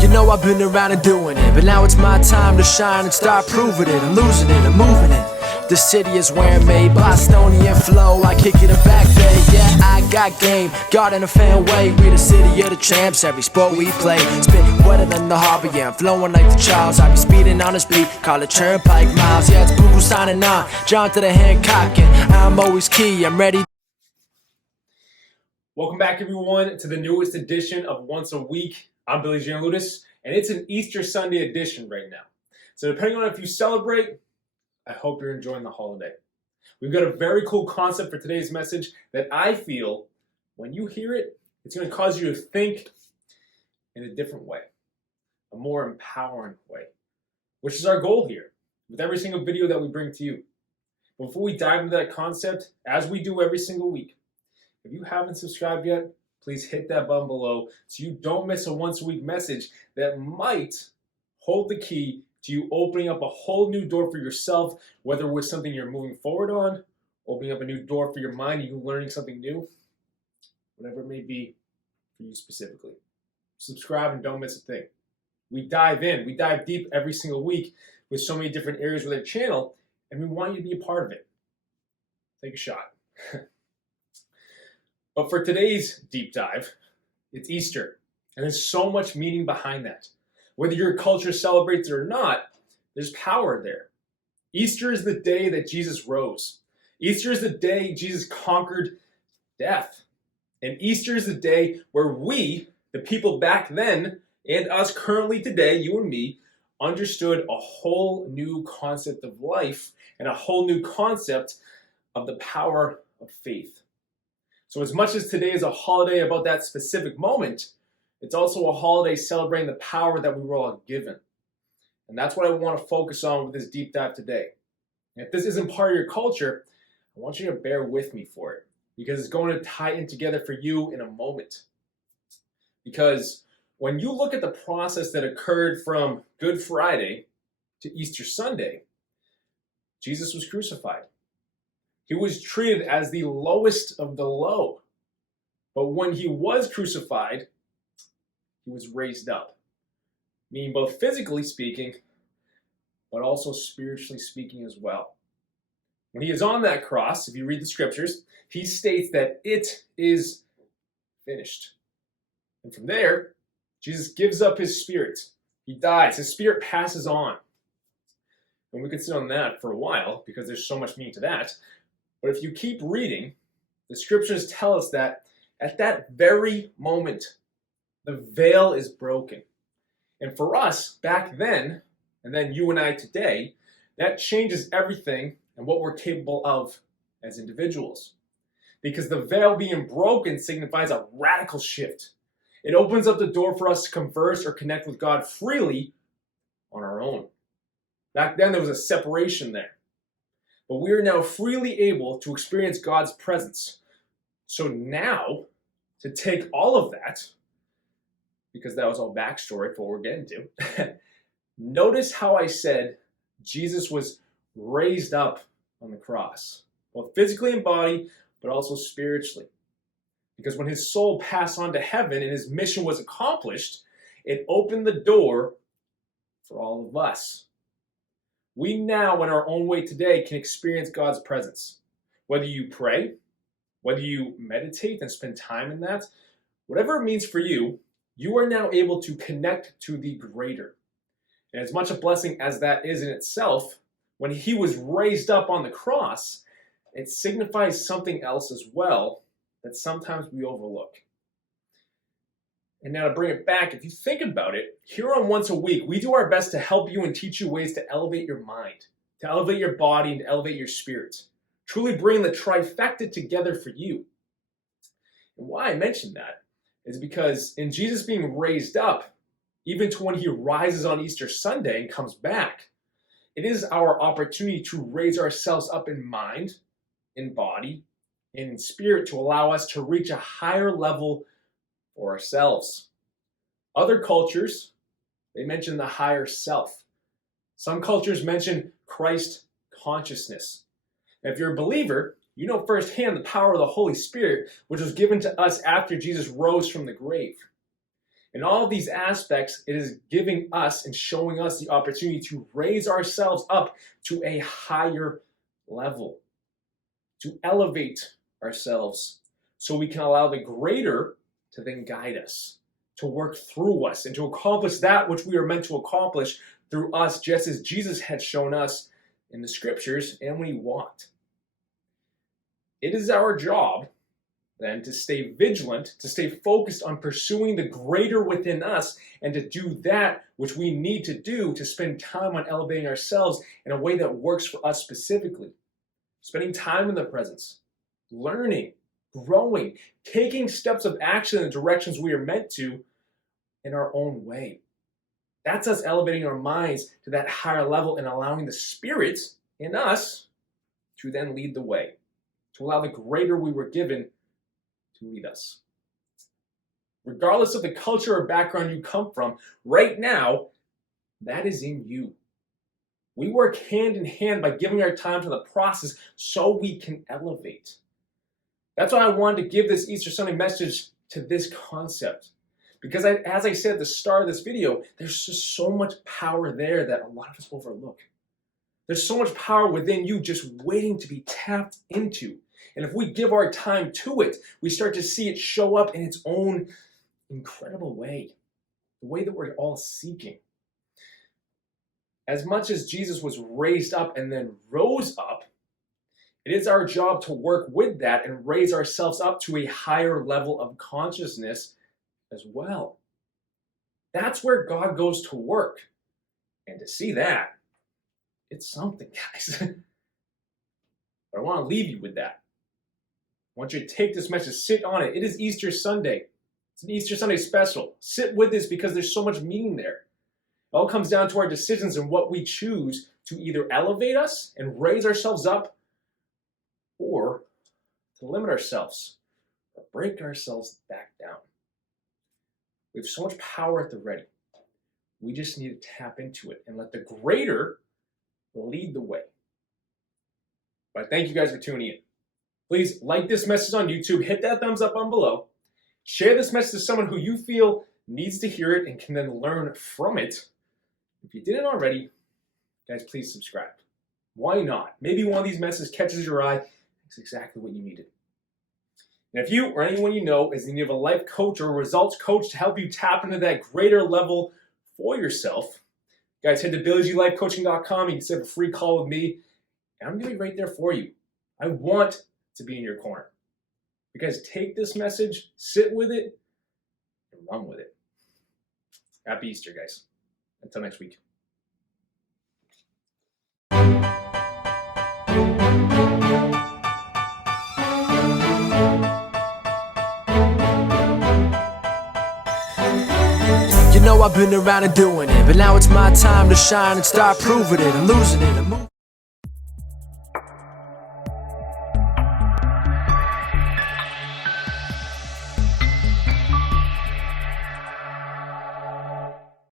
You know I've been around and doing it, but now it's my time to shine and start proving it. I'm losing it, I'm moving it. The city is where I'm made, Bostonian flow, I kick it a back day. Yeah, I got game, got in a fan way. We the city of the champs, every sport we play. Spit wetter than the harbor, yeah, I'm flowing like the Charles. I be speeding on this beat, call it Turnpike Miles. Yeah, it's Bukuras signing on, John to the Hancock, and I'm always key, I'm ready. Welcome back, everyone, to the newest edition of Once a Week. I'm Billy Gianlutis, and it's an Easter Sunday edition right now. So depending on if you celebrate, I hope you're enjoying the holiday. We've got a very cool concept for today's message that I feel when you hear it, it's going to cause you to think in a different way, a more empowering way, which is our goal here with every single video that we bring to you. Before we dive into that concept, as we do every single week, if you haven't subscribed yet, please hit that button below so you don't miss a once a week message that might hold the key to you opening up a whole new door for yourself, whether with something you're moving forward on, opening up a new door for your mind, you learning something new, whatever it may be for you specifically. Subscribe and don't miss a thing. We dive deep every single week with so many different areas with our channel, and we want you to be a part of it. Take a shot. But for today's deep dive, it's Easter, and there's so much meaning behind that. Whether your culture celebrates it or not, there's power there. Easter is the day that Jesus rose. Easter is the day Jesus conquered death. And Easter is the day where we, the people back then, and us currently today, you and me, understood a whole new concept of life and a whole new concept of the power of faith. So as much as today is a holiday about that specific moment, it's also a holiday celebrating the power that we were all given. And that's what I want to focus on with this deep dive today. And if this isn't part of your culture, I want you to bear with me for it, because it's going to tie in together for you in a moment. Because when you look at the process that occurred from Good Friday to Easter Sunday, Jesus was crucified. He was treated as the lowest of the low. But when he was crucified, he was raised up. Meaning both physically speaking, but also spiritually speaking as well. When he is on that cross, if you read the scriptures, he states that it is finished. And from there, Jesus gives up his spirit. He dies. His spirit passes on. And we could sit on that for a while because there's so much meaning to that. But if you keep reading, the scriptures tell us that at that very moment, the veil is broken. And for us, back then, and then you and I today, that changes everything and what we're capable of as individuals. Because the veil being broken signifies a radical shift. It opens up the door for us to converse or connect with God freely on our own. Back then, there was a separation there. But we are now freely able to experience God's presence. So now, to take all of that, because that was all backstory for what we're getting to, notice how I said Jesus was raised up on the cross, both physically in body, but also spiritually. Because when his soul passed on to heaven and his mission was accomplished, it opened the door for all of us. We now, in our own way today, can experience God's presence. Whether you pray, whether you meditate and spend time in that, whatever it means for you, you are now able to connect to the greater. And as much a blessing as that is in itself, when he was raised up on the cross, it signifies something else as well that sometimes we overlook. And now to bring it back, if you think about it, here on Once a Week, we do our best to help you and teach you ways to elevate your mind, to elevate your body, and to elevate your spirit. Truly bring the trifecta together for you. And why I mention that is because in Jesus being raised up, even to when he rises on Easter Sunday and comes back, it is our opportunity to raise ourselves up in mind, in body, and in spirit to allow us to reach a higher level for ourselves. Other cultures, they mention the higher self. Some cultures mention Christ consciousness. And if you're a believer, you know firsthand the power of the Holy Spirit, which was given to us after Jesus rose from the grave. In all of these aspects, it is giving us and showing us the opportunity to raise ourselves up to a higher level, to elevate ourselves so we can allow the greater to then guide us, to work through us, and to accomplish that which we are meant to accomplish through us, just as Jesus had shown us in the scriptures and when he walked. It is our job then to stay vigilant, to stay focused on pursuing the greater within us, and to do that which we need to do to spend time on elevating ourselves in a way that works for us specifically. Spending time in the presence, learning, growing, taking steps of action in the directions we are meant to in our own way. That's us elevating our minds to that higher level and allowing the Spirit in us to then lead the way, to allow the greater we were given to lead us. Regardless of the culture or background you come from, right now, that is in you. We work hand in hand by giving our time to the process so we can elevate. That's why I wanted to give this Easter Sunday message to this concept. Because as I said at the start of this video, there's just so much power there that a lot of us overlook. There's so much power within you just waiting to be tapped into. And if we give our time to it, we start to see it show up in its own incredible way, the way that we're all seeking. As much as Jesus was raised up and then rose up, it is our job to work with that and raise ourselves up to a higher level of consciousness as well. That's where God goes to work. And to see that, it's something, guys. But I want to leave you with that. I want you to take this message, sit on it. It is Easter Sunday. It's an Easter Sunday special. Sit with this because there's so much meaning there. It all comes down to our decisions and what we choose to either elevate us and raise ourselves up or to limit ourselves or break ourselves back down. We have so much power at the ready. We just need to tap into it and let the greater lead the way. But thank you guys for tuning in. Please like this message on YouTube, hit that thumbs up on below, share this message to someone who you feel needs to hear it and can then learn from it. If you didn't already, guys, please subscribe. Why not? Maybe one of these messages catches your eye. It's exactly what you needed. And if you or anyone you know is in need of a life coach or a results coach to help you tap into that greater level for yourself, guys, head to BillyGLifeCoaching.com. You can set up a free call with me, and I'm going to be right there for you. I want to be in your corner. You guys take this message, sit with it, and run with it. Happy Easter, guys. Until next week. You know I've been around and doing it, but now it's my time to shine and start proving it. I'm losing it.